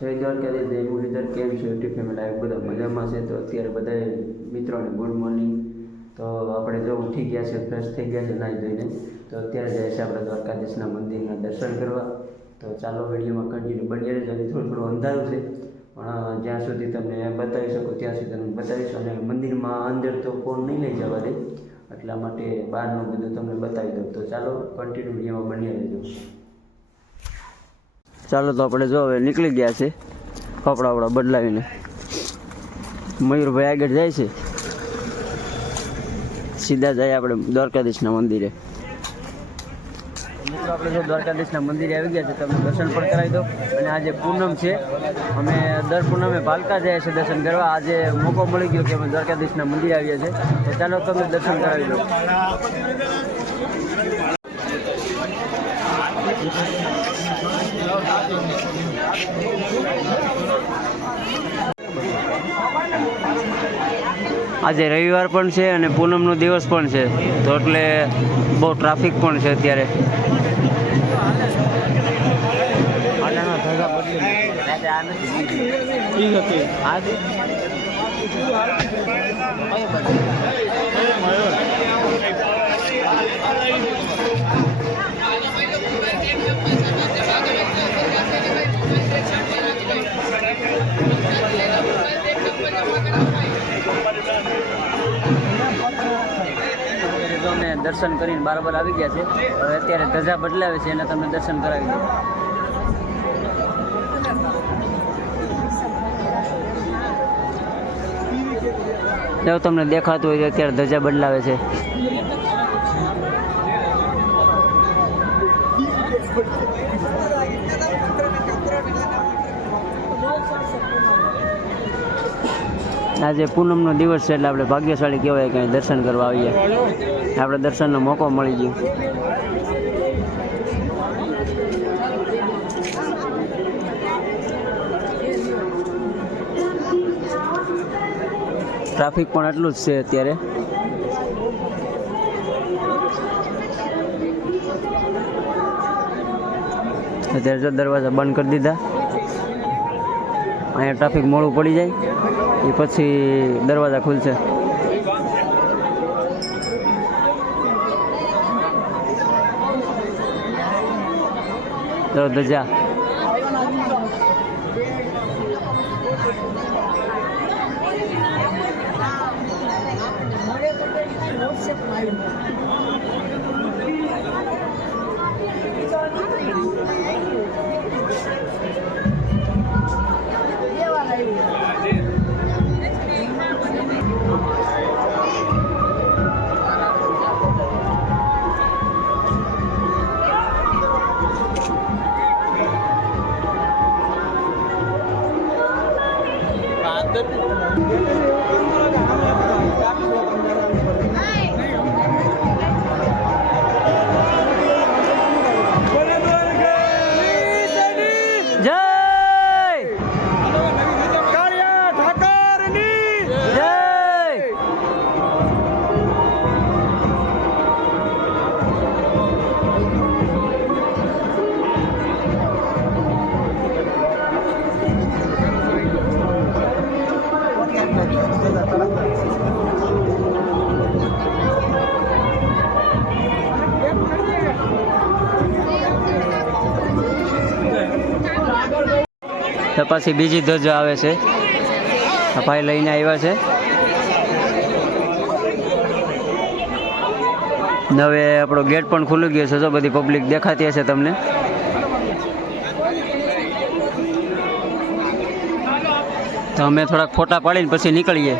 જય દ્વારકાધીશ, જય મુરલીધર. કેમ છે યુટ્યુબ ફેમિલી? બધા મજામાં છે? તો અત્યારે બધા મિત્રોને ગુડ મોર્નિંગ. તો આપણે જો ઉઠી ગયા છે, ફ્રેશ થઈ ગયા છે નાહી ધોઈને. તો અત્યારે જાય છે આપણે દ્વારકાધીશના મંદિરના દર્શન કરવા. તો ચાલો વિડીયોમાં કન્ટિન્યુ બની રહેજો. થોડું થોડું અંધારું છે પણ જ્યાં સુધી તમને બતાવી શકો ત્યાં સુધી તમને બતાવીશ. અને મંદિરમાં અંદર તો ફોન નહીં લઈ જવા દે, એટલા માટે બહારનું બધું તમને બતાવી દઉં. તો ચાલો કન્ટિન્યુ વિડીયોમાં બની રહેજો. ચાલો તો આપણે જો હવે નીકળી ગયા છે કપડાં વપડા બદલાવીને. મયુરભાઈ આગળ જાય છે, સીધા જાય આપણે દ્વારકાધીશના મંદિરે. મિત્રો આપણે જો દ્વારકાધીશના મંદિરે આવી ગયા છે, તમને દર્શન પણ કરાવી દો. અને આજે પૂનમ છે, અમે દર પૂનમે પાલકા જાય છે દર્શન કરવા. આજે મોકો મળી ગયો કે અમે દ્વારકાધીશના મંદિરે આવ્યા છે, તો ચાલો તમને દર્શન કરાવી દો. આજે રવિવાર પણ છે અને પૂનમનો દિવસ પણ છે, તો એટલે બહુ ટ્રાફિક પણ છે અત્યારે. અમે દર્શન કરીને બરાબર આવી ગયા છે. હવે અત્યારે ધજા બદલાવે છે, એને તમને દર્શન કરાવી દઉં. જો તમને દેખાતું હોય તો અત્યારે ધજા બદલાવે છે. આજે પૂનમનો દિવસ છે એટલે આપણે ભાગ્યશાળી કહેવાય કે દર્શન કરવા આવીએ. આપણે દર્શનનો મોકો મળી ગયો. ટ્રાફિક પણ એટલું જ છે અત્યારે. અત્યારે જો દરવાજા બંધ કરી દીધા. અહીંયા ટ્રાફિક મોડું પડી જાય એ પછી દરવાજા ખુલશે. તો ધજા તો પછી બીજી ધજા આવે છે. ભાઈ લઈને આવ્યા છે. હવે આપણો ગેટ પણ ખુલ્લી ગયો છે, તો બધી પબ્લિક દેખાતી હશે તમને. તો અમે થોડાક ફોટા પાડીને પછી નીકળીએ.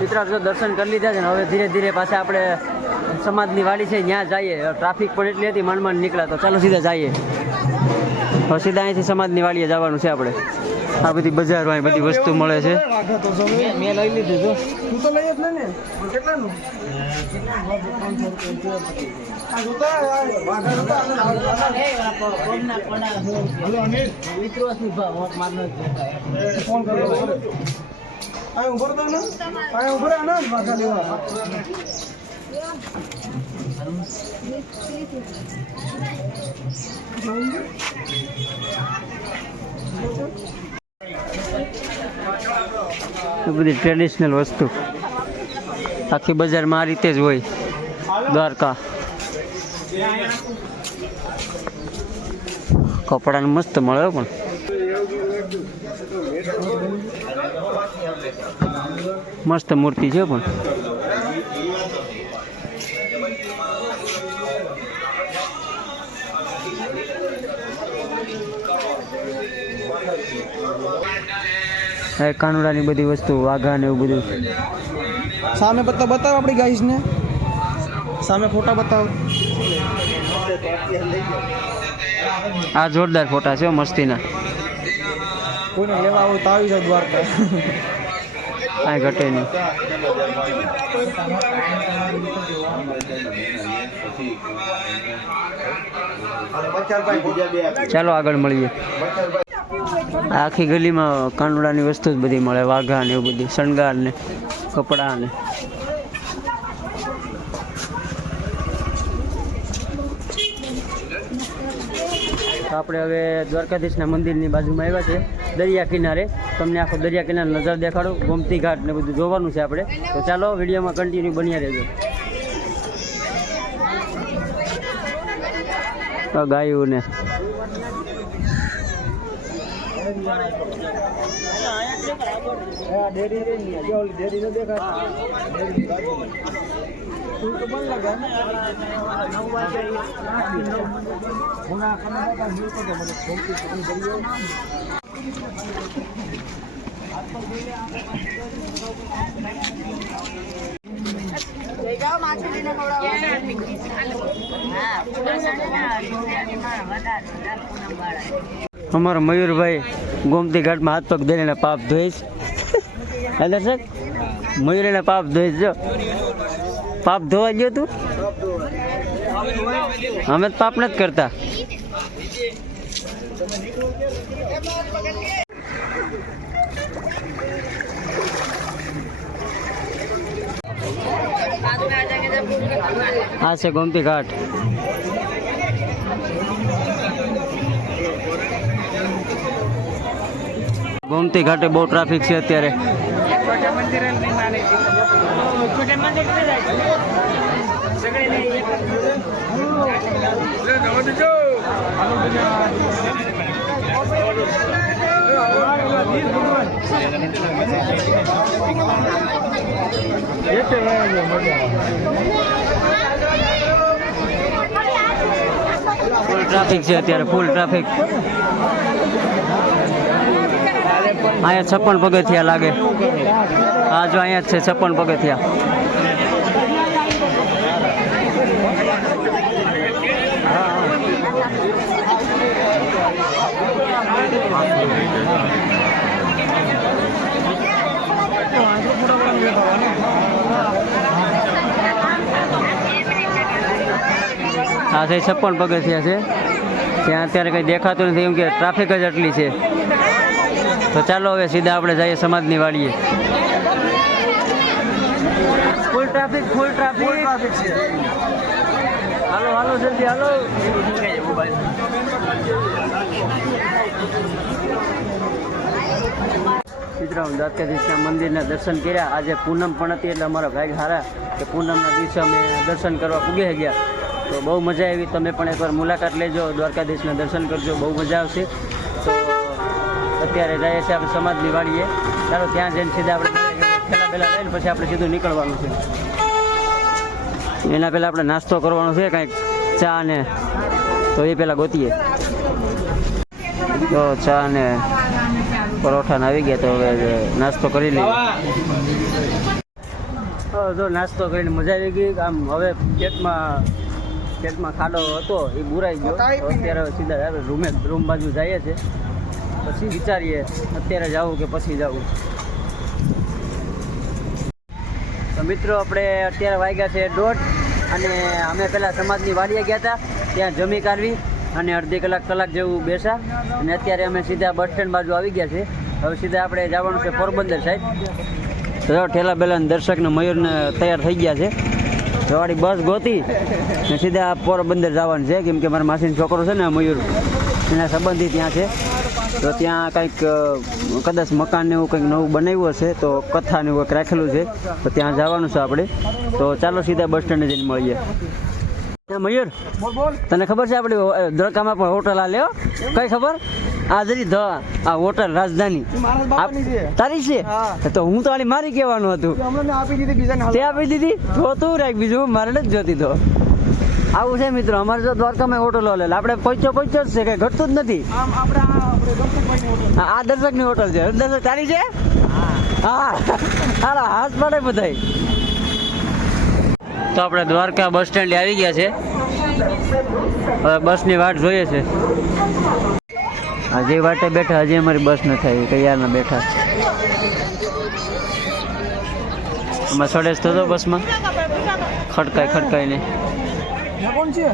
મિત્રો દર્શન કરી લીધા છે ને હવે ધીરે ધીરે પાછા આપણે સમાજની વાડી છે ત્યાં જઈએ. ટ્રાફિક પણ એટલી હતી, માંડ માંડ નીકળ્યા. તો ચાલો સીધા જઈએ. હવે સીધા અહીંથી સમાજની વાડીએ જવાનું છે આપણે. આ બધી બજારમાં બધી વસ્તુ મળે છે. મેં લઈ લીધું જો. તું તો લઈ જ ને કેટલાનું? ફોન કરો આ ઉભર તો ને આ ઉભર આને વાઘા લેવા બધી ટ્રેડિશનલ વસ્તુ આખી બજારમાં આ રીતે જ હોય. દ્વારકા કપડાને મસ્ત મળે પણ મસ્ત મૂર્તિ છે પણ કાનુડાની બધી વસ્તુ વાઘા ને એવું બધું સામે બતાવ આપણી ગાઈસ ને સામે ફોટા બતાવ. આ જોરદાર ફોટા છે મસ્તીના. કોઈને લેવા હોય તો આવી જાય દ્વારકા. આ ઘટે નહીં. ચાલો આગળ મળીએ. આખી ગલીમાં કાનુડાની વસ્તુ જ બધી મળે. વાઘા ને એવું બધી શણગાર ને કપડા ને. આપણે હવે દ્વારકાધીશના મંદિરની બાજુમાં આવ્યા છે દરિયા કિનારે. તમને આખો દરિયા કિનારે નજર દેખાડો. ગોમતી ઘાટ ને બધું જોવાનું છે આપણે. તો ચાલો વિડીયોમાં કન્ટિન્યુ બન્યા રહેજો. ગાયું ને અમારો મયુરભાઈ ગોમતી ઘાટમાં હાથ પગ ધોઈને પાપ ધોઈશ. દર્શક મયુરીને પાપ ધોઈશ. જો પાપ ધોવા ગયો તું. અમે તો પાપ નથી કરતા. આ છે ગોમતી ઘાટ. ગોમતી ઘાટે બહુ ટ્રાફિક છે અત્યારે. ફૂલ ટ્રાફિક છે અત્યારે. Full traffic. અહીંયા 56 પગથિયા લાગે. આ જો અહીંયા જ છે 56 પગથિયા. આ છે 56 પગથિયા છે. ત્યાં અત્યારે કંઈ દેખાતું નથી એમ કે ટ્રાફિક જ આટલી છે. તો ચાલો હવે સીધા આપણે જઈએ સમાજની વાડીએ. ફૂલ ટ્રાફિક છે. હાલો હાલો જલ્દી હાલો. મિત્રો દ્વારકાધીશના મંદિરના દર્શન કર્યા. આજે પૂનમ પણ હતી એટલે અમારા ભાઈ હારા કે પૂનમના દિવસે અમે દર્શન કરવા પૂગી ગયા. તો બહુ મજા આવી. તમે પણ એકવાર મુલાકાત લેજો. દ્વારકાધીશના દર્શન કરજો. બહુ મજા આવશે. તો અત્યારે જઈએ છીએ આપણે સમાજની વાડીએ. ચાલો ત્યાં જઈને સીધા આપણે પહેલાં લઈને પછી આપણે સીધું નીકળવાનું છે. એના પહેલાં આપણે નાસ્તો કરવાનો છે કાંઈક ચા ને. તો એ પહેલાં ગોતીએ. તો ચા ને પરોઠા આવી ગયા. તો હવે નાસ્તો કરી લઈએ. જો નાસ્તો કરીને મજા આવી ગઈ. આમ હવે પેટમાં ખાડો હતો એ બુરાઈ ગયો. અત્યારે સીધા રૂમ બાજુ જઈએ છે. પછી વિચારીએ અત્યારે જવું કે પછી જવું. તો મિત્રો આપણે અત્યારે વાગ્યા છે 1:30 અને અમે પહેલાં સમાજની વાડીએ ગયા હતા, ત્યાં જમી કાઢવી અને અડધી કલાક જેવું બેસા અને અત્યારે અમે સીધા બસ સ્ટેન્ડ બાજુ આવી ગયા છે. હવે સીધા આપણે જવાનું છે પોરબંદર સાઈડ. તો ઠેલા બેલા દર્શકને મયુરને તૈયાર થઈ ગયા છે. વાળી બસ ગોતી ને સીધા પોરબંદર જવાનું છે, કેમ કે મારા માસીનો છોકરો છે ને મયુર, એના સંબંધી ત્યાં છે. તો ત્યાં કંઈક કદાચ મકાન ને એવું કંઈક નવું બનાવ્યું હશે, તો કથાને એવું કંઈક રાખેલું છે, તો ત્યાં જવાનું છે આપણે. તો ચાલો સીધા બસ સ્ટેન્ડે જઈને મળીએ. મયુર, તને ખબર છે આપણી ધોળકામાં પણ હોટલ આ લેવો? કઈ ખબર? આ જરી આ હોટલ રાજધાની તારી છે. તો હું તો મારી કહેવાનું હતું, તે આપી દીધી. તો તું રાખ, બીજું મારે નથી જોતી. તો આવું છે મિત્રો, અમારે જો દ્વારકામાં હોટલો લે, આપણે પૈસો જ છે, કઈ ઘટતું જ નથી. આ દર્શકની હોટલ છે. દર્શક તારી છે? હા, સારા હાથ પડે બધાય. તો આપણે દ્વારકા બસ સ્ટેન્ડે આવી ગયા છે. હવે બસની વાટ જોઈએ છે. હજી વાટે બેઠા, હજી અમારી બસ ન થાય, તૈયારના બેઠા. આમાં સડેસ થતો બસમાં ખડકાઈને. કોણ છે?